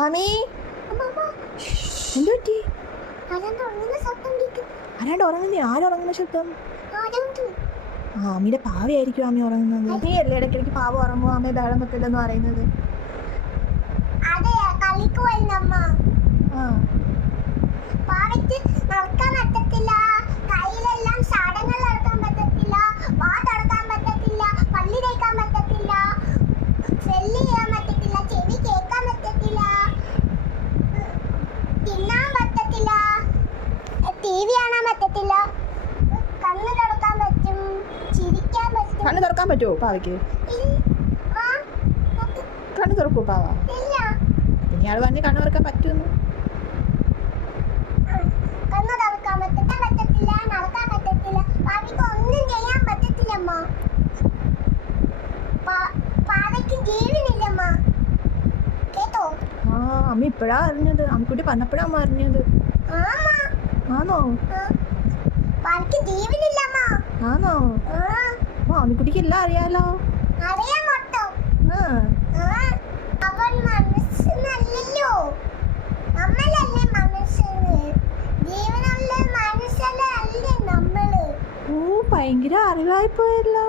ആമി എന്തുപറ്റി? ആരാണ്ട് ഉറങ്ങുന്നേ? ആരുറങ്ങുന്ന ശബ്ദം? ആമിയുടെ പാവയായിരിക്കും ആമി ഉറങ്ങുന്നത്. നീ അല്ലേ ഇടയ്ക്കിടയ്ക്ക് പാവ ഉറങ്ങും ആമയെ ബഹളം വെക്കില്ലെന്ന് പറയുന്നത്? കണ്ണ് തുറക്കാൻ പറ്റുമോ പാവയ്ക്ക്? കണ്ണ് തുറക്കുമോ പാവ? പിന്നെ ആൾ പറഞ്ഞ് കണ്ണ് തുറക്കാൻ പറ്റുമെന്ന്. അമ്മ ഇപ്പഴാ അറിഞ്ഞത്. അമ്മക്കുട്ടി പറഞ്ഞപ്പോഴാ അമ്മ അറിഞ്ഞത്. ആണോ? ആണോ? അമ്മക്കുട്ടിക്ക് എല്ലാം അറിയാലോ. ഭയങ്കര അറിവായി പോയല്ലോ.